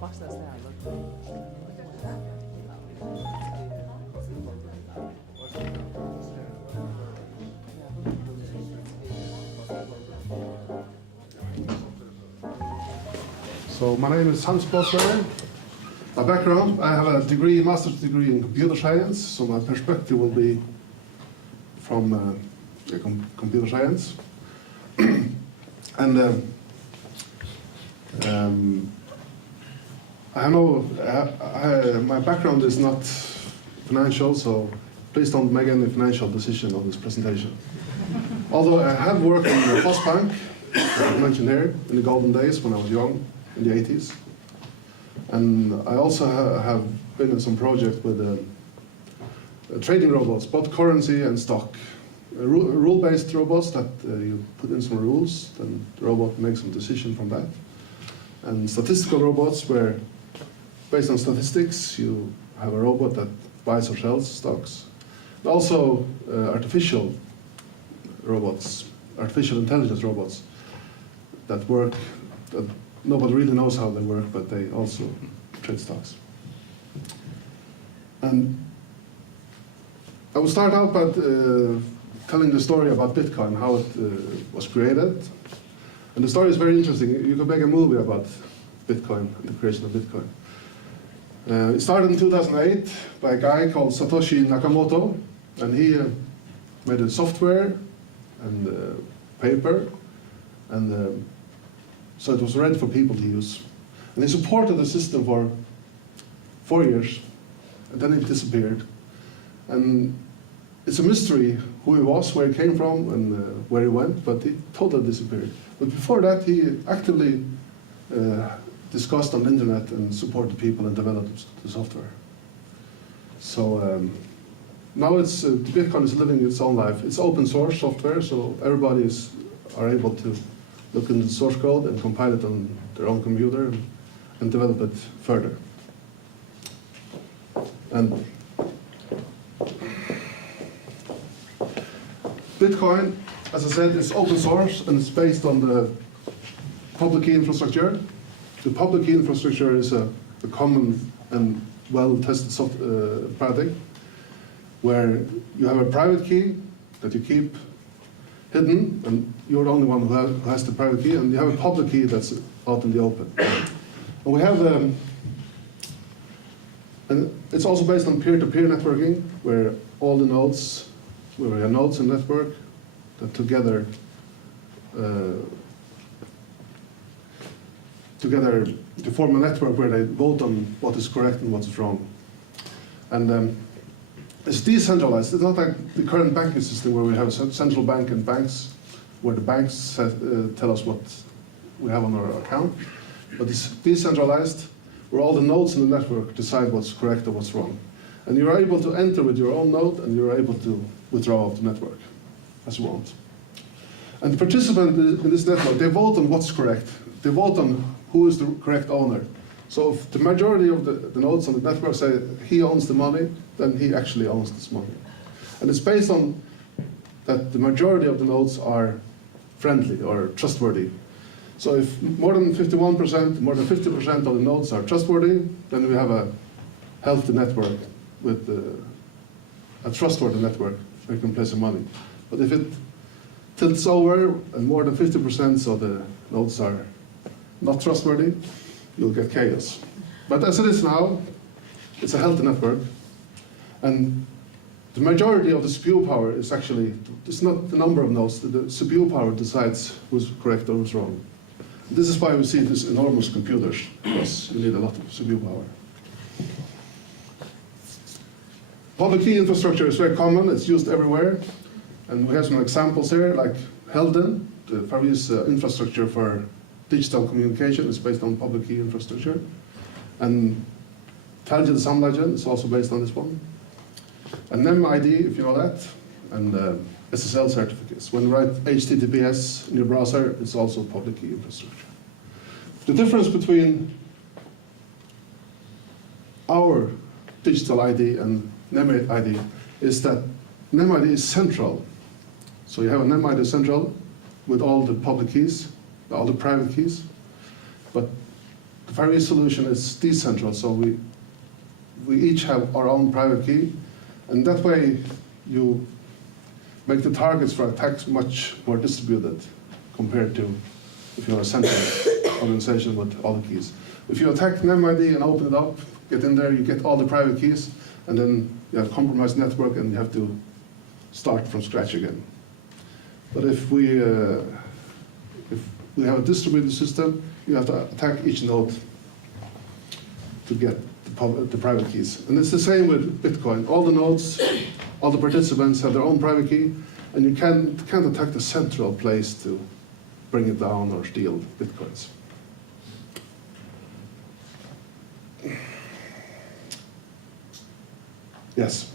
So my name is Hans Blaasvær. My background, I have a degree, master's degree in computer science, so my perspective will be from computer science. And my background is not financial, so please don't make any financial decision on this presentation. Although I have worked in the Postbank, as I mentioned here, in the golden days when I was young, in the 80s. And I also have been in some projects with trading robots, both currency and stock. Rule-based robots that you put in some rules, then the robot makes some decision from that. And statistical robots where, based on statistics, you have a robot that buys or sells stocks. And also artificial robots, artificial intelligence robots that work, that nobody really knows how they work, but they also trade stocks. And I will start out by telling the story about Bitcoin, how it was created. And the story is very interesting. You could make a movie about Bitcoin and the creation of Bitcoin. It started in 2008 by a guy called Satoshi Nakamoto, and he made a software and paper, and so it was ready for people to use. And he supported the system for 4 years, and then it disappeared. And it's a mystery who he was, where he came from, and where he went, but he totally disappeared. But before that, he actively discussed on the internet and supported people and developed the software. So now it's Bitcoin is living its own life. It's open source software, so everybody are able to look into the source code and compile it on their own computer and develop it further. And Bitcoin, as I said, is open source and it's based on the public key infrastructure. The public key infrastructure is a common and well-tested paradigm where you have a private key that you keep hidden, and you're the only one who has the private key, and you have a public key that's out in the open. And we have, and it's also based on peer-to-peer networking, where all the nodes, where we have nodes in the network that together to form a network where they vote on what is correct and what is wrong. And it's decentralized. It's not like the current banking system where we have a central bank and banks, where the banks tell us what we have on our account. But it's decentralized, where all the nodes in the network decide what's correct or what's wrong. And you're able to enter with your own node, and you're able to withdraw off the network as you want. And the participants in this network, they vote on what's correct. They vote on who is the correct owner. So if the majority of the nodes on the network say he owns the money, then he actually owns this money. And it's based on that the majority of the nodes are friendly or trustworthy. So if more than 51%, more than 50% of the nodes are trustworthy, then we have a healthy network with a trustworthy network where you can place your money. But if it tilts over and more than 50% of the nodes are not trustworthy, you'll get chaos. But as it is now, it's a healthy network. And the majority of the CPU power is actually, it's not the number of nodes, the CPU power decides who's correct or who's wrong. This is why we see these enormous computers, because you need a lot of CPU power. Public key infrastructure is very common, it's used everywhere. And we have some examples here, like Helden, the Paris infrastructure for digital communication is based on public key infrastructure. And talgilt is also based on this one. And NemID, if you know that, and SSL certificates. When you write HTTPS in your browser, it's also public key infrastructure. The difference between our digital ID and NemID is that NemID is central. So you have a NemID central with all the public keys, all the private keys, but Fairey solution is decentral, so we each have our own private key, and that way you make the targets for attacks much more distributed compared to if you're a central organization with all the keys. If you attack NemID and open it up, get in there, you get all the private keys, and then you have compromised network and you have to start from scratch again. But if we have a distributed system, you have to attack each node to get the private keys. And it's the same with Bitcoin. All the nodes, all the participants have their own private key, and you can't attack the central place to bring it down or steal Bitcoins. Yes.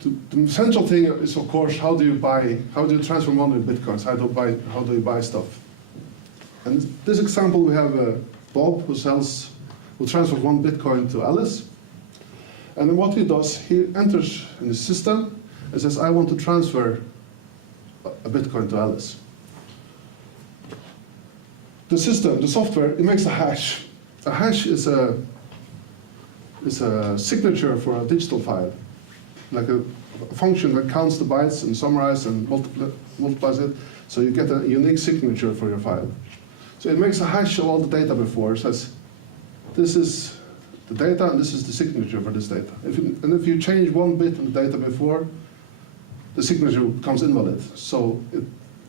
The central thing is, of course, how do you transfer money in Bitcoins? How do you buy stuff? And this example, we have Bob who transfers 1 Bitcoin to Alice. And then what he does, he enters in the system and says, I want to transfer a Bitcoin to Alice. The system, the software, it makes a hash. A hash is a signature for a digital file, like a function that counts the bytes and summarizes and multiplies it, so you get a unique signature for your file. So it makes a hash of all the data before. It says, this is the data and this is the signature for this data. If you change 1 bit in the data before, the signature becomes invalid. So it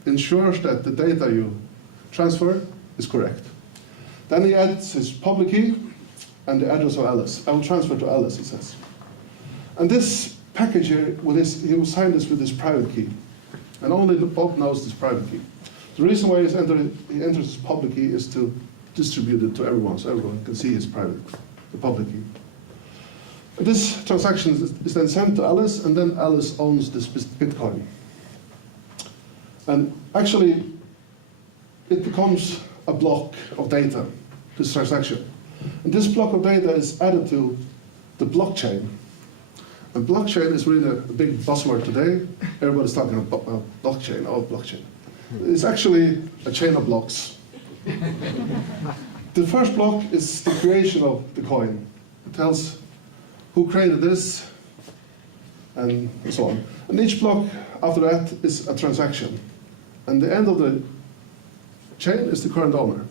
ensures that the data you transfer is correct. Then he adds his public key and the address of Alice. I will transfer to Alice, he says. And this package here, he will sign this with his private key. And only Bob knows this private key. The reason why he enters his public key is to distribute it to everyone, so everyone can see the public key. And this transaction is then sent to Alice, and then Alice owns this Bitcoin. And actually, it becomes a block of data, this transaction. And this block of data is added to the blockchain. And blockchain is really a big buzzword today. Everybody's talking about blockchain, blockchain. It's actually a chain of blocks. The first block is the creation of the coin. It tells who created this, and so on. And each block after that is a transaction. And the end of the chain is the current owner.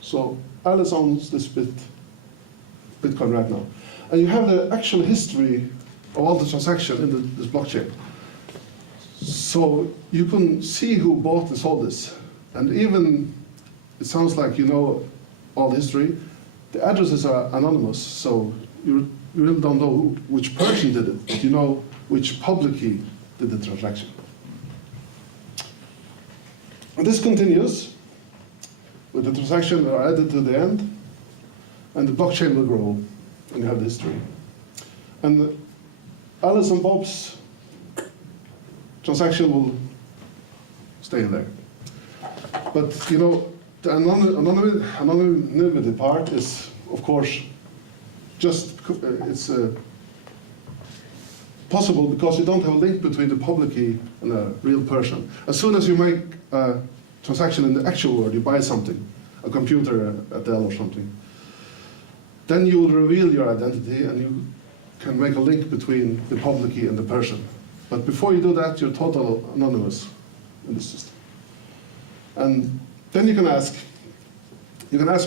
So Alice owns this Bitcoin right now. And you have the actual history of all the transactions in this blockchain. So you can see who bought and sold this. And even, it sounds like you know all the history, the addresses are anonymous, so you really don't know which person did it, but you know which public key did the transaction. And this continues with the transaction that are added to the end, and the blockchain will grow, and you have the history. And Alice and Bob's transaction will stay there. But you know, the anonymity part is, of course, just it's possible because you don't have a link between the public key and a real person. As soon as you make a transaction in the actual world, you buy something, a computer, a Dell or something, then you will reveal your identity and you can make a link between the public key and the person. But before you do that, you're totally anonymous in the system. And then you can ask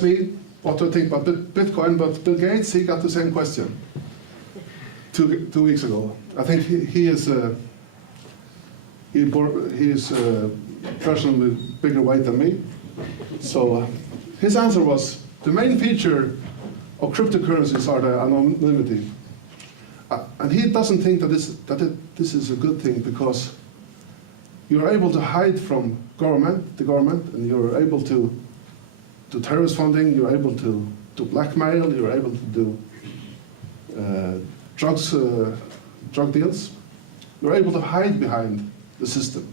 me what do I think about Bitcoin, but Bill Gates, he got the same question two weeks ago. I think he is a person with bigger weight than me. So his answer was, the main feature of cryptocurrencies are the anonymity. And he doesn't think that this is a good thing because you're able to hide from the government, and you're able to do terrorist funding, you're able to do blackmail, you're able to do drug deals. You're able to hide behind the system.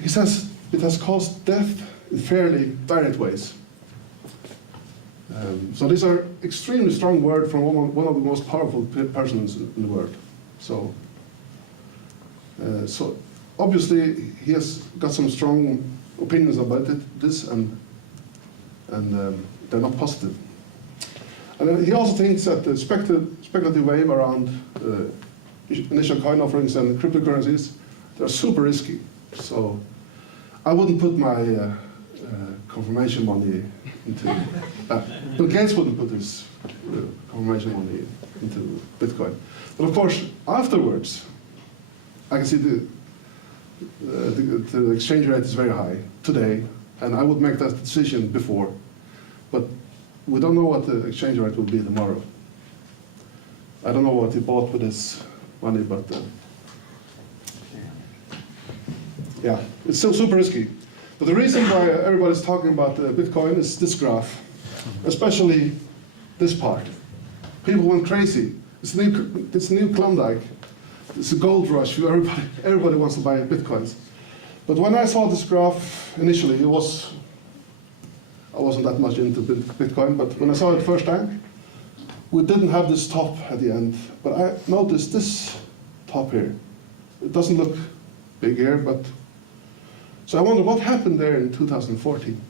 He says it has caused death in fairly direct ways. So these are extremely strong words from one of the most powerful persons in the world. So obviously he has got some strong opinions about this, and they're not positive. And he also thinks that the speculative wave around initial coin offerings and cryptocurrencies, they're super risky. So I wouldn't put my confirmation money into, Bill Gates wouldn't put his confirmation money into Bitcoin. But of course, afterwards, I can see the exchange rate is very high today, and I would make that decision before. But we don't know what the exchange rate will be tomorrow. I don't know what he bought with his money, but yeah, it's still super risky. But the reason why everybody's talking about Bitcoin is this graph, especially this part. People went crazy. It's a new Klondike. It's a gold rush. Everybody wants to buy Bitcoins. But when I saw this graph initially, I wasn't that much into Bitcoin, but when I saw it first time, we didn't have this top at the end. But I noticed this top here. It doesn't look big here, but so I wonder what happened there in 2014.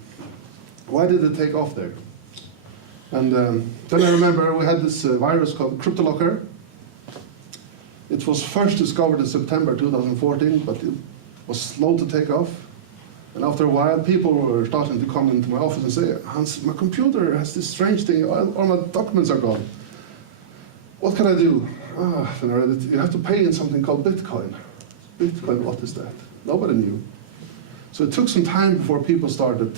Why did it take off there? And then I remember we had this virus called CryptoLocker. It was first discovered in September 2014, but it was slow to take off. And after a while, people were starting to come into my office and say, Hans, my computer has this strange thing, all my documents are gone. What can I do? Then I read it, you have to pay in something called Bitcoin. Bitcoin, what is that? Nobody knew. So it took some time before people started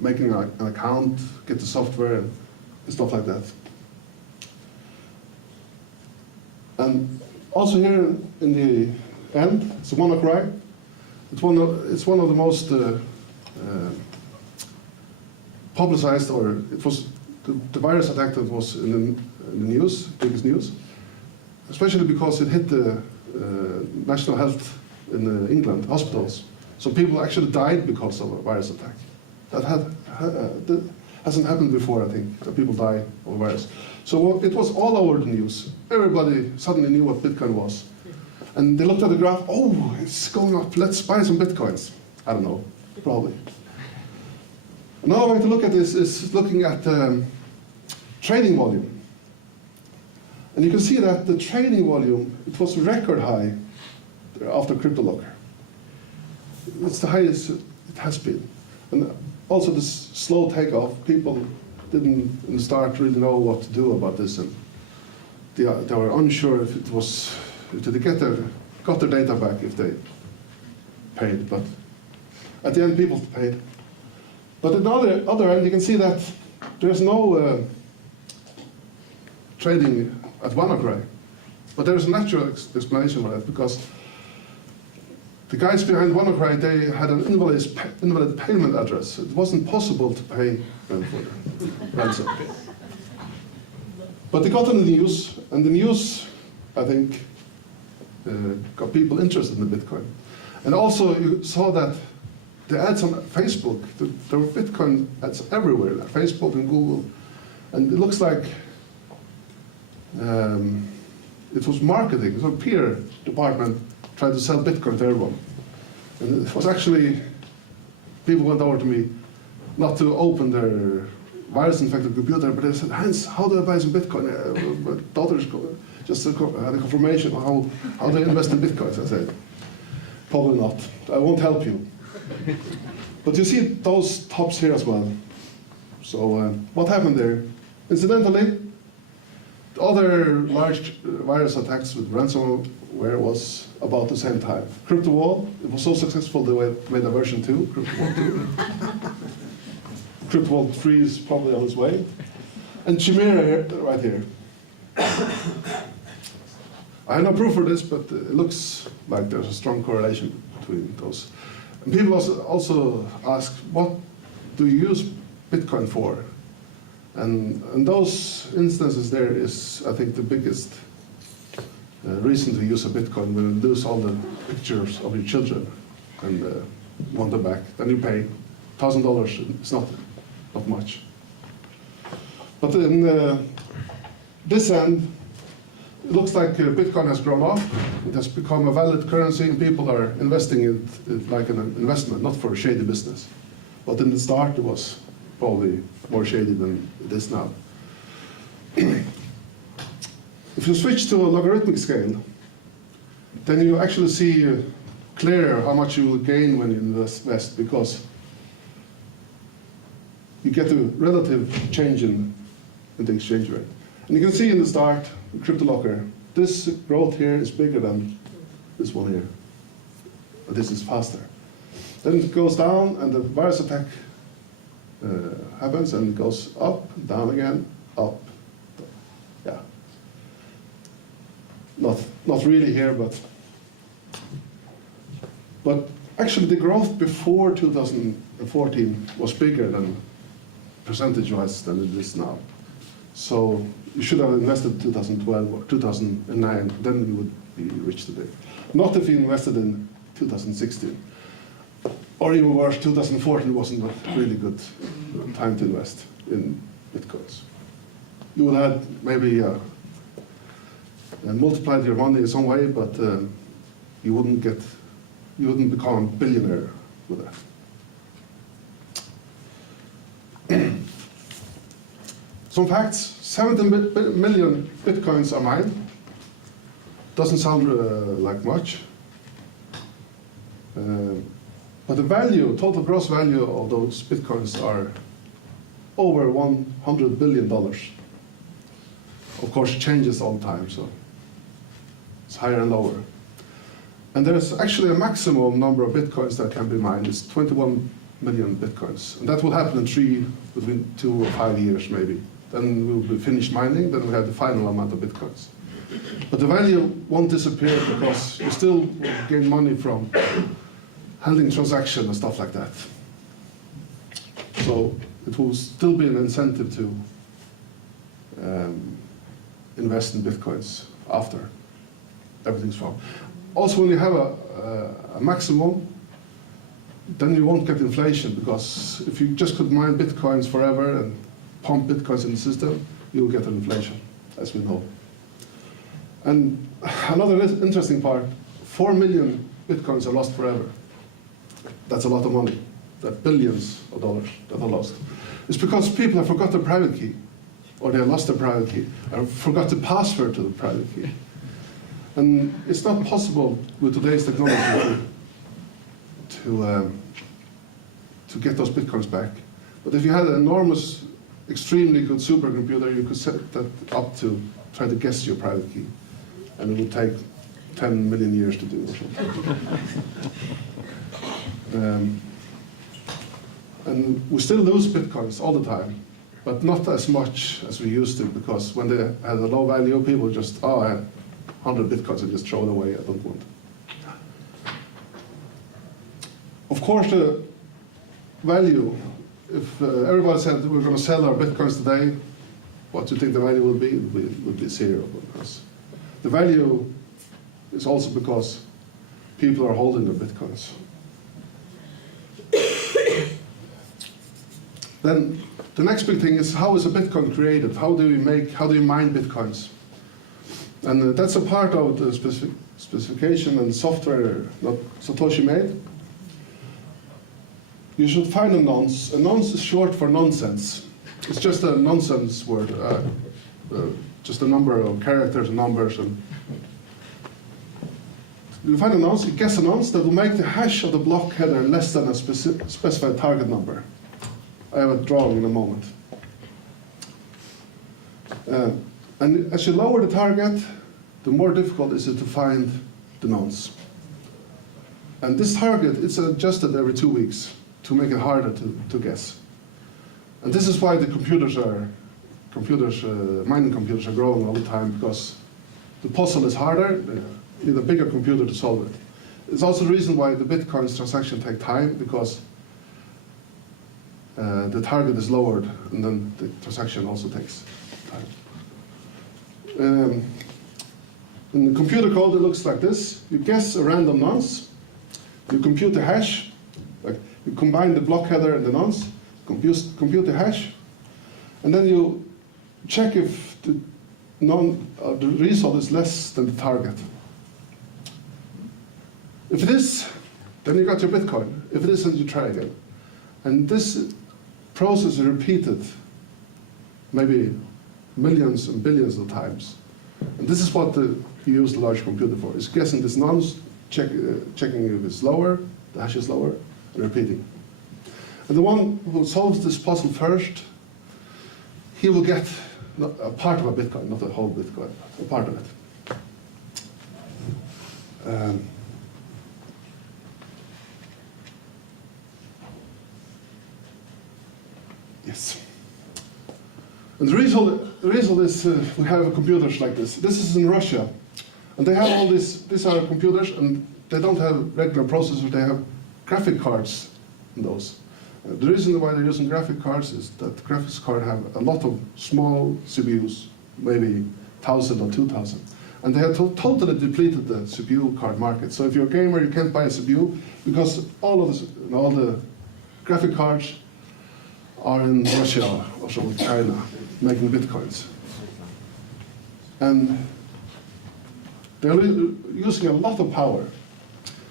making an account, get the software, and stuff like that. And also here in the end, it's a WannaCry. It's one of the most publicized, or it was the virus attack that was in the news, biggest news, especially because it hit the national health in England, hospitals. So people actually died because of a virus attack. That hasn't happened before, I think, that people die of a virus. So it was all over the news. Everybody suddenly knew what Bitcoin was. And they looked at the graph, oh, it's going up, let's buy some Bitcoins. I don't know, probably. Another way to look at this is looking at trading volume. And you can see that the trading volume, it was record high after CryptoLocker. It's the highest it has been. And also this slow takeoff, people didn't in the start really know what to do about this, and they were unsure if they got their data back if they paid, but at the end people paid. But at the other end you can see that there's no trading at WannaCry, but there's a natural explanation for that, because the guys behind WannaCry, they had an invalid payment address. It wasn't possible to pay them for the ransom. But they got in the news, and the news, I think, got people interested in the Bitcoin. And also you saw that the ads on Facebook, there were Bitcoin ads everywhere, like Facebook and Google. And it looks like it was marketing, so PR department tried to sell Bitcoin to everyone. And it was actually, people went over to me not to open their virus-infected computer, but they said, Hans, how do I buy some Bitcoin? My daughter's just had a confirmation on how they invest in Bitcoins. I said, probably not. I won't help you. But you see those tops here as well. So what happened there? Incidentally, the other large virus attacks with ransomware was about the same time. CryptoWall, it was so successful they made a version 2, CryptoWall 2. CryptoWall 3 is probably on its way. And Chimera right here. I have no proof for this, but it looks like there's a strong correlation between those. And people also ask, what do you use Bitcoin for? And those instances there is, I think, the biggest reason to use a Bitcoin. When you lose all the pictures of your children and want them back, then you pay $1,000. It's not much. But in this end, it looks like Bitcoin has grown up. It has become a valid currency, and people are investing in it like an investment, not for a shady business. But in the start, it was probably more shady than it is now. If you switch to a logarithmic scale, then you actually see clearer how much you will gain when you invest, because you get a relative change in the exchange rate. And you can see in the start, CryptoLocker, this growth here is bigger than this one here. But this is faster. Then it goes down, and the virus attack happens, and it goes up, down again, up. Yeah. Not really here, but actually the growth before 2014 was bigger than percentage-wise than it is now. So you should have invested 2012 or 2009, then you would be rich today. Not if you invested in 2016. Or even worse, 2014 wasn't a really good time to invest in Bitcoins. You would have maybe multiplied your money in some way, but you wouldn't become a billionaire with that. Some facts: 17 million Bitcoins are mined. Doesn't sound like much. But the value, total gross value of those Bitcoins are over $100 billion. Of course, it changes all the time, so it's higher and lower. And there's actually a maximum number of Bitcoins that can be mined. It's 21 million Bitcoins. And that will happen between 2 or 5 years, maybe. Then we'll be finished mining, then we have the final amount of Bitcoins. But the value won't disappear, because you still gain money from handling transactions and stuff like that. So it will still be an incentive to invest in Bitcoins after everything's found. Also, when you have a maximum, then you won't get inflation, because if you just could mine Bitcoins forever and pump Bitcoins in the system, you will get an inflation, as we know. And another interesting part, 4 million Bitcoins are lost forever. That's a lot of money. That's billions of dollars that are lost. It's because people have forgot their private key, or they have lost their private key, or forgot the password to the private key. And it's not possible with today's technology to get those Bitcoins back. But if you had an enormous, extremely good supercomputer, you could set that up to try to guess your private key. And it would take 10 million years to do or something. And we still lose Bitcoins all the time, but not as much as we used to, because when they had a low value, people just, I had 100 Bitcoins and just throw it away, I don't want it. Of course, the value, if everybody said we're going to sell our Bitcoins today, what do you think the value will be? It would be zero, because the value is also because people are holding their Bitcoins. Then the next big thing is, how is a Bitcoin created? How do you mine Bitcoins? And that's a part of the specification and software that Satoshi made. You should find a nonce. A nonce is short for nonsense. It's just a nonsense word, just a number of characters and numbers. And you find a nonce, you guess a nonce that will make the hash of the block header less than a specified target number. I have a drawing in a moment. And as you lower the target, the more difficult is it to find the nonce. And this target, it's adjusted every 2 weeks to make it harder to guess. And this is why the mining computers are growing all the time, because the puzzle is harder, you need a bigger computer to solve it. It's also the reason why the Bitcoin's transaction take time, because the target is lowered, and then the transaction also takes time. In the computer code, it looks like this. You guess a random nonce, you compute the hash, like you combine the block header and the nonce, compute the hash, and then you check if the result is less than the target. If it is, then you got your Bitcoin. If it isn't, you try again. And this process is repeated maybe millions and billions of times. And this is what you use the large computer for. It's guessing this nonce, checking if it's lower, the hash is lower, and repeating. And the one who solves this puzzle first, he will get a part of a Bitcoin, not a whole Bitcoin, a part of it. Yes. And the result is we have computers like this. This is in Russia. And they have all these are computers, and they don't have regular processors, they have graphic cards in those. The reason why they're using graphic cards is that graphics cards have a lot of small CPUs, maybe 1,000 or 2,000. And they have totally depleted the CPU card market. So if you're a gamer, you can't buy a CPU because all the graphic cards are in Russia or so China making Bitcoins. And they're using a lot of power.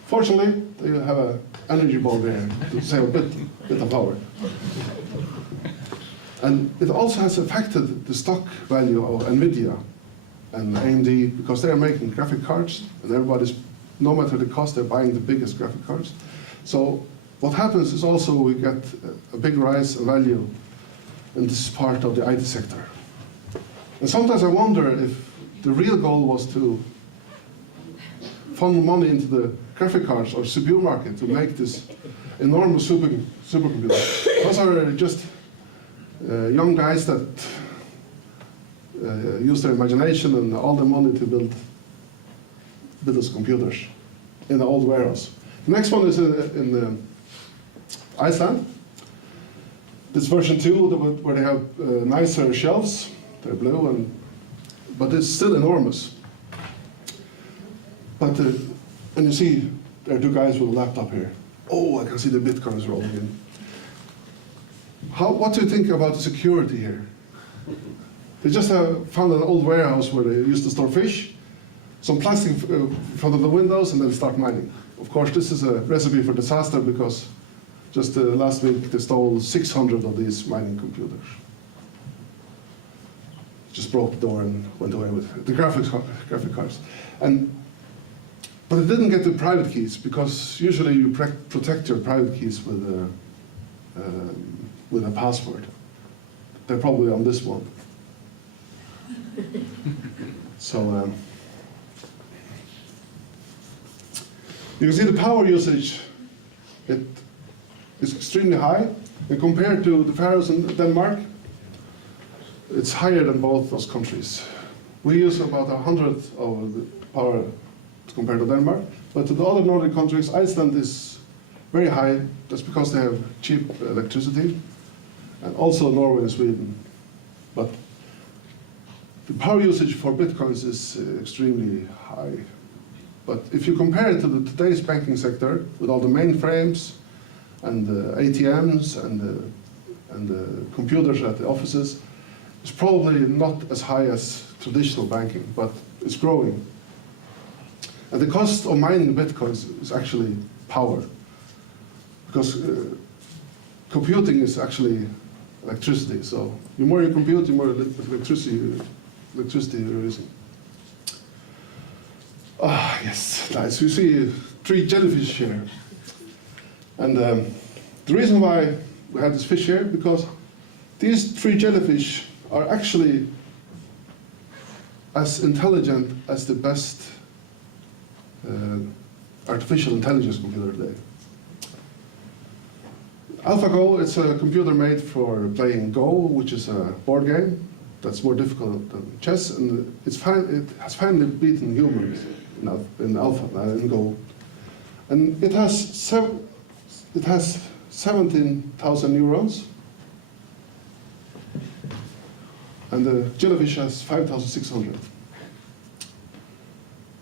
Fortunately, they have an energy bulb there to save a bit of power. And it also has affected the stock value of NVIDIA and AMD because they are making graphic cards, and everybody's, no matter the cost, they're buying the biggest graphic cards. So what happens is also we get a big rise in value in this part of the IT sector. And sometimes I wonder if the real goal was to funnel money into the graphic cards or CPU market to make this enormous supercomputer. Those are just young guys that use their imagination and all the money to build those computers in the old warehouse. The next one is in Iceland. This version 2, where they have nicer shelves. They're blue, but it's still enormous. But and you see, there are two guys with a laptop here. Oh, I can see the bitcoins rolling in. What do you think about the security here? They just found an old warehouse where they used to store fish, some plastic in front of the windows, and then start mining. Of course, this is a recipe for disaster because just last week they stole 600 of these mining computers. Just broke the door and went away with the graphic cards. But it didn't get the private keys because usually you protect your private keys with a password. They're probably on this one. So you can see the power usage. It is extremely high, and compared to the Faroes and Denmark, it's higher than both those countries. We use about 100 of the power compared to Denmark, but to the other Nordic countries, Iceland is very high. That's because they have cheap electricity, and also Norway and Sweden. But the power usage for bitcoins is extremely high. But if you compare it to today's banking sector, with all the mainframes and the ATMs and the computers at the offices, it's probably not as high as traditional banking, but it's growing. And the cost of mining bitcoins is actually power, because computing is actually electricity. So the more you compute, the more electricity you're using. Ah, yes, nice. You see 3 jellyfish here. And the reason why we have this fish here, because these 3 jellyfish are actually as intelligent as the best artificial intelligence computer today. AlphaGo, it's a computer made for playing Go, which is a board game that's more difficult than chess, and it has finally beaten humans in Go. And it has 17,000 neurons, and the jellyfish has 5,600.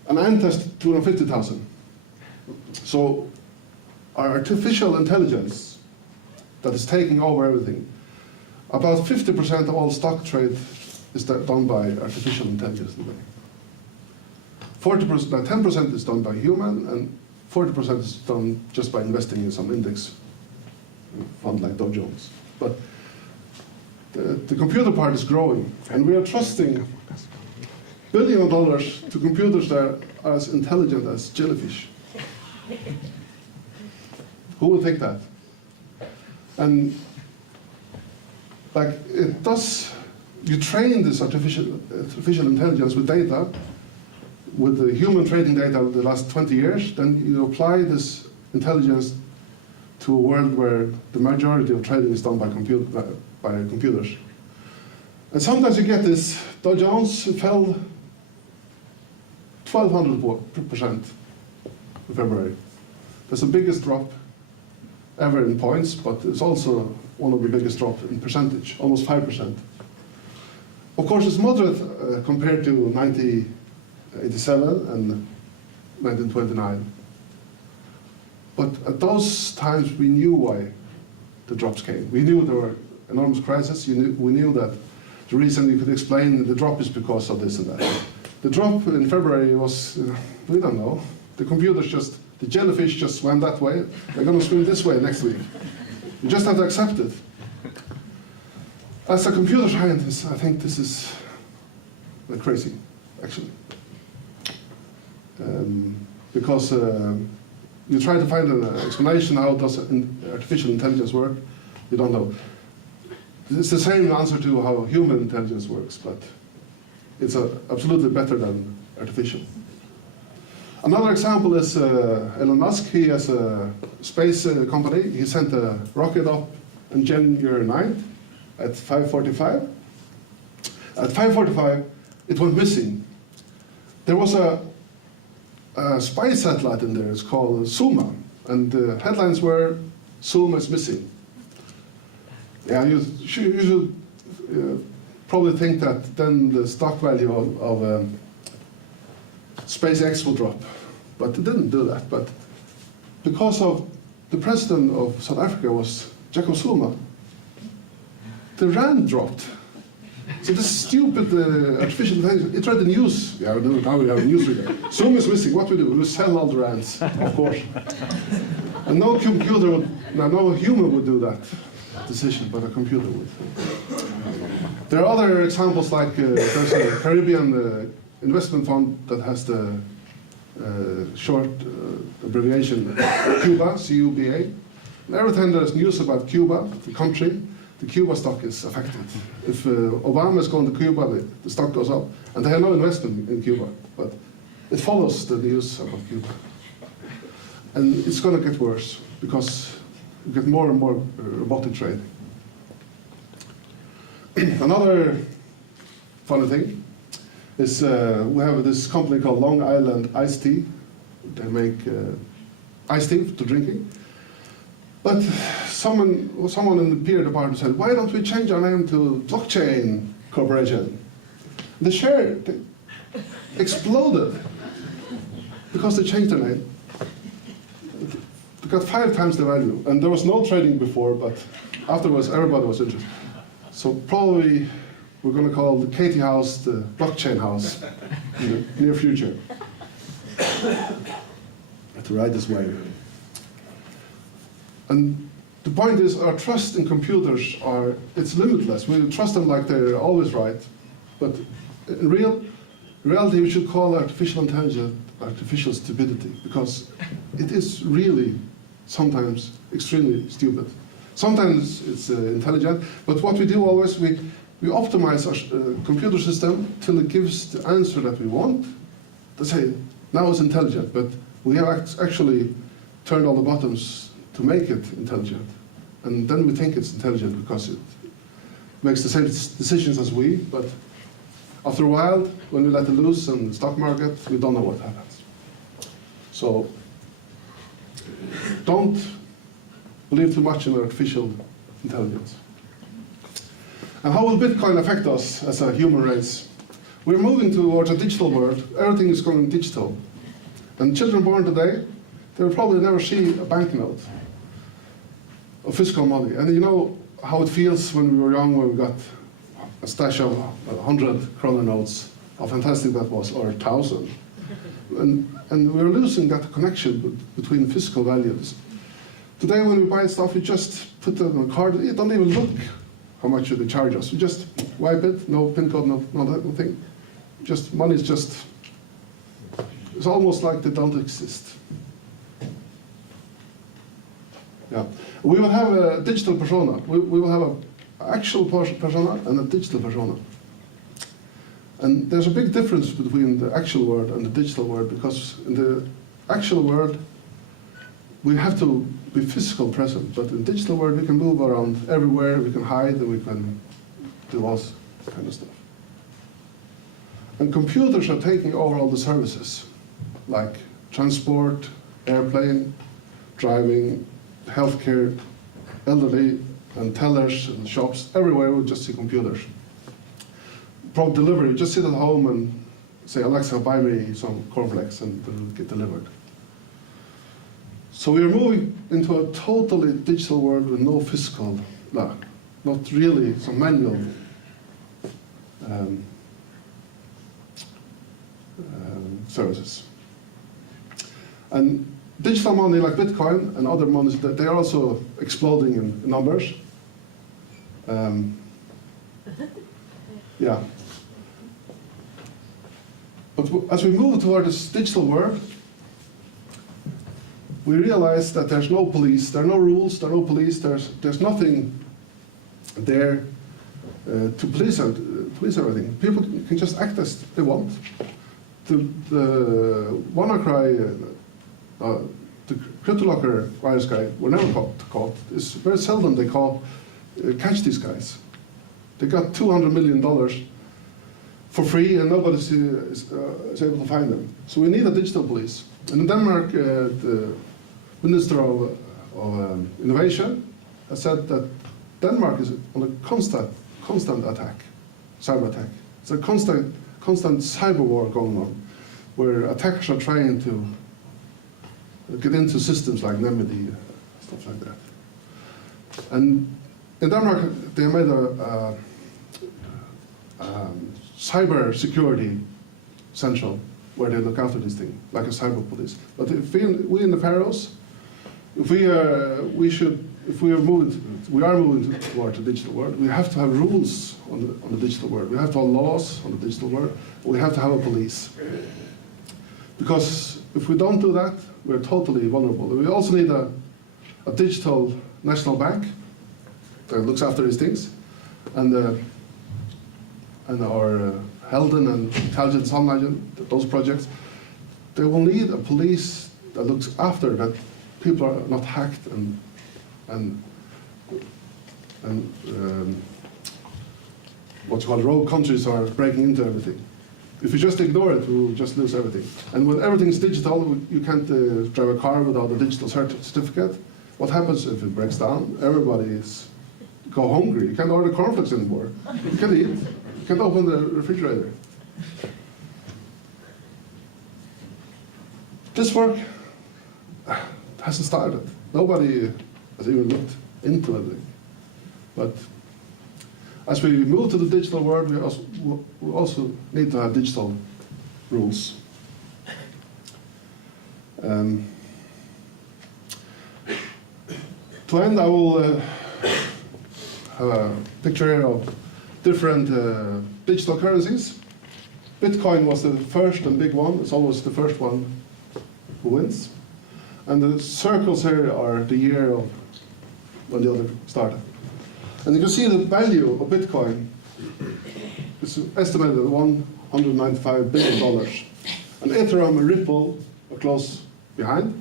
An ant has 250,000. So our artificial intelligence that is taking over everything, about 50% of all stock trade is done by artificial intelligence today. 10% is done by human, and 40% is done just by investing in some index fund like Dow Jones. But the computer part is growing, and we are trusting billions of dollars to computers that are as intelligent as jellyfish. Who would think that? And like it does, you train this artificial intelligence with data, with the human trading data of the last 20 years, then you apply this intelligence to a world where the majority of trading is done by computers. And sometimes you get this, Dow Jones fell 1,200% in February. That's the biggest drop ever in points, but it's also one of the biggest drops in percentage, almost 5%. Of course, it's moderate compared to 1987 and 1929. But at those times, we knew why the drops came. We knew there were enormous crises. We knew that the reason you could explain the drop is because of this and that. The drop in February was, we don't know. The computers just, the jellyfish just swam that way. They're going to swim this way next week. You just have to accept it. As a computer scientist, I think this is crazy, actually. Because you try to find an explanation how does artificial intelligence work, you don't know. It's the same answer to how human intelligence works, but it's absolutely better than artificial. Another example is Elon Musk. He has a space company. He sent a rocket up on January 9th at 5:45. At 5:45, it went missing. There was a spy satellite in there. It's called Suma, and the headlines were, "Suma is missing." Yeah, you should probably think that then the stock value of SpaceX will drop, but it didn't do that. But because of the president of South Africa was Jacob Zuma, the rand dropped. So this stupid artificial intelligence, it read the news. Yeah, now we have a news reader. Zuma is missing. What we do? We sell all the rands, of course. And no computer would, no human would do that decision, but a computer would. There are other examples, like there's a Caribbean investment fund that has the short abbreviation Cuba, C-U-B-A. And every time there's news about Cuba, the country, the Cuba stock is affected. If Obama is going to Cuba, the stock goes up, and they have no investment in Cuba, but it follows the news about Cuba. And it's going to get worse, because you get more and more robotic trade. Another funny thing is we have this company called Long Island Iced Tea. They make iced tea to drinking. But someone in the PR department said, why don't we change our name to Blockchain Corporation? The share exploded because they changed their name. They got 5 times the value. And there was no trading before, but afterwards everybody was interested. So probably we're going to call the Katie House the Blockchain House in the near future. To ride this wave. And the point is, our trust in computers it's limitless. We trust them like they're always right. But in reality, we should call artificial intelligence artificial stupidity, because it is really sometimes extremely stupid. Sometimes it's intelligent, but what we do always, we optimize our computer system till it gives the answer that we want. Let's say, now it's intelligent, but we have actually turned all the buttons to make it intelligent. And then we think it's intelligent because it makes the same decisions as we, but after a while, when we let it loose in the stock market, we don't know what happens. So don't believe too much in artificial intelligence. And how will Bitcoin affect us as a human race? We're moving towards a digital world. Everything is going digital. And children born today, they will probably never see a banknote of physical money. And you know how it feels when we were young, when we got a stash of 100 kroner notes, how fantastic that was, or 1,000. And we're losing that connection between physical values. Today when we buy stuff, we just put it on a card, you don't even look how much they charge us. You just wipe it, no PIN code, nothing. Just, money is just, it's almost like they don't exist. Yeah. We will have a digital persona. We will have an actual persona and a digital persona. And there's a big difference between the actual world and the digital world, because in the actual world, we have to be physical present, but in the digital world, we can move around everywhere, we can hide, and we can do all kind of stuff. And computers are taking over all the services, like transport, airplane, driving, healthcare, elderly, and tellers, and shops, everywhere we just see computers. Prompt delivery, just sit at home and say, Alexa, buy me some cornflakes, and it will get delivered. So we are moving into a totally digital world with no physical, not really some manual services. And digital money like Bitcoin and other monies, they are also exploding in numbers. Yeah. But as we move toward this digital world, we realize that there's no police, there are no rules, there are no police, there's nothing there to police everything. People can just act as they want. The WannaCry, the CryptoLocker virus guy were never caught. It's very seldom they catch these guys. They got $200 million for free, and nobody is able to find them. So we need a digital police. And in Denmark, the Minister of Innovation has said that Denmark is on a constant attack, cyber attack. It's a constant cyber war going on, where attackers are trying to get into systems like Nemedy, stuff like that. And in Denmark, they made a cyber security central where they look after these things, like a cyber police. But if we in the Faroes, we are moving toward the digital world, we have to have rules on the digital world. We have to have laws on the digital world. We have to have a police. Because if we don't do that, we're totally vulnerable. We also need a digital national bank that looks after these things, and our Helden and talgilt, those projects, they will need a police that looks after that people are not hacked and what's called rogue countries are breaking into everything. If you just ignore it, we will just lose everything. And when everything is digital, you can't drive a car without a digital certificate. What happens if it breaks down? Everybody go hungry. You can't order cornflakes anymore. You can't eat. You can't open the refrigerator. This work hasn't started. Nobody has even looked into it. But as we move to the digital world, we also need to have digital rules. To end, I will have a picture here of different digital currencies. Bitcoin was the first and big one. It's always the first one who wins. And the circles here are the year of when the other started. And you can see the value of Bitcoin is estimated at $195 billion. And Ethereum and Ripple are close behind.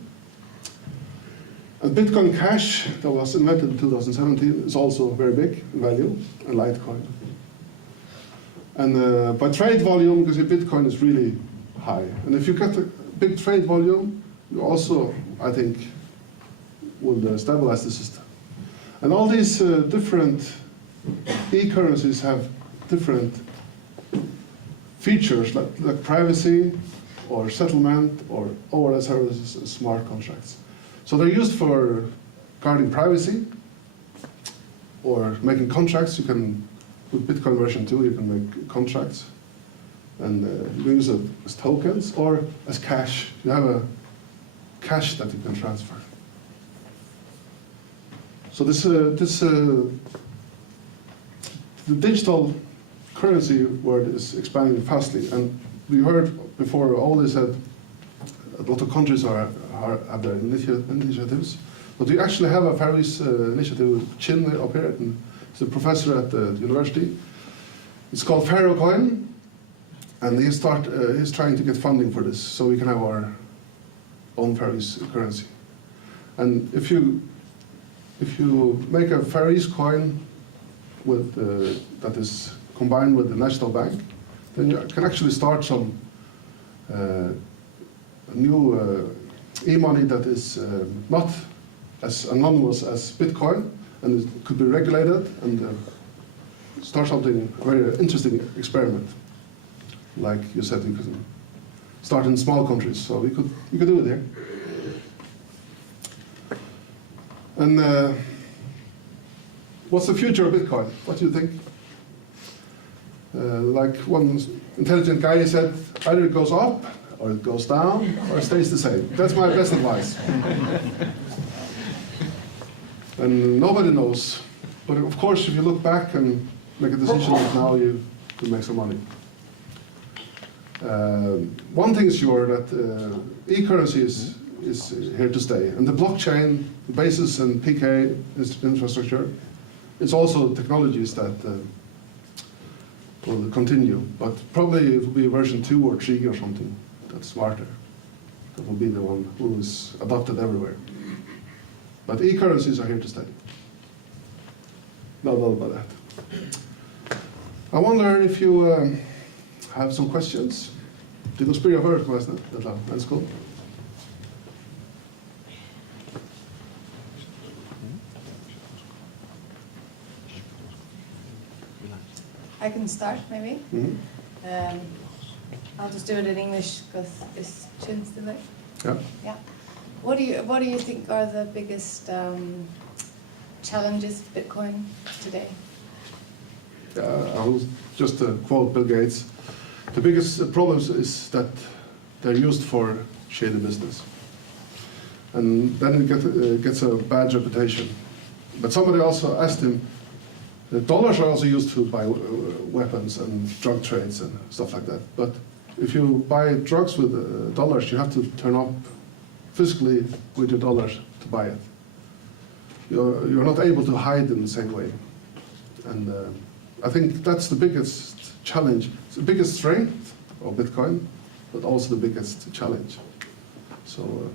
And Bitcoin Cash, that was invented in 2017, is also very big in value, and Litecoin. And by trade volume, you can see Bitcoin is really high. And if you get a big trade volume, you also, I think, will stabilize the system. And all these different e-currencies have different features like privacy or settlement or overlay services and smart contracts. So they're used for guarding privacy or making contracts. You can with Bitcoin version 2, you can make contracts and you use it as tokens or as cash. You have a cash that you can transfer. So the digital currency world is expanding fastly, and we heard before all this that a lot of countries have their initiatives, but we actually have a Faroese initiative, Chin up here, and he's a professor at the university. It's called Faroe Coin, and he's trying to get funding for this, so we can have our own Faroese currency. And if you make a Faroese coin with that is combined with the national bank, then you can actually start some new e-money that is not as anonymous as Bitcoin, and it could be regulated and start something very interesting experiment. Like you said, you could start in small countries, so we could do it here. And what's the future of Bitcoin? What do you think? Like one intelligent guy said, either it goes up, or it goes down, or it stays the same. That's my best advice. And nobody knows. But of course, if you look back and make a decision like now, you can make some money. One thing is sure, that e-currency is here to stay. And the blockchain, the basis and PK infrastructure, it's also technologies that will continue. But probably it will be version 2 or 3 or something that's smarter. That will be the one who is adopted everywhere. But e-currencies are here to stay. No doubt about that. I wonder if you have some questions. Did you spyrja förut, detta mänskor? I can start, maybe. I'll just do it in English because it's Chin still there. Yeah. Yeah. What do you think are the biggest challenges of Bitcoin today? I will just quote Bill Gates. The biggest problems is that they're used for shady business, and then it gets a bad reputation. But somebody also asked him, the dollars are also used to buy weapons and drug trades and stuff like that. But if you buy drugs with dollars, you have to turn up physically with your dollars to buy it. You're not able to hide in the same way. And I think that's the biggest challenge. It's the biggest strength of Bitcoin, but also the biggest challenge. So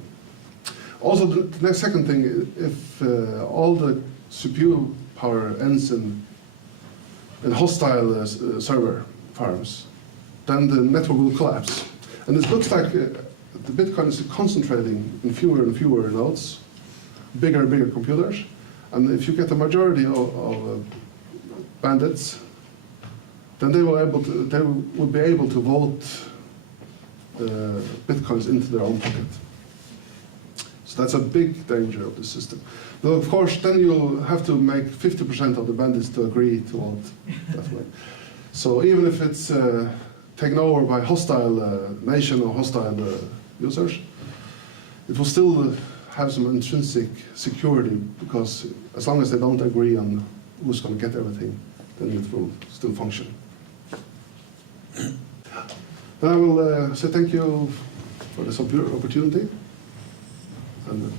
also the second thing, if all the CPU power ends in hostile server farms, then the network will collapse. And it looks like the Bitcoin is concentrating in fewer and fewer nodes, bigger and bigger computers. And if you get the majority of bandits, then they will be able to vote Bitcoins into their own pocket. So that's a big danger of the system. But of course, then you'll have to make 50% of the bandits to agree to vote that way. So even if it's taken over by hostile nation or hostile users, it will still have some intrinsic security, because as long as they don't agree on who's going to get everything, then it will still function. Then I will say thank you for this opportunity. And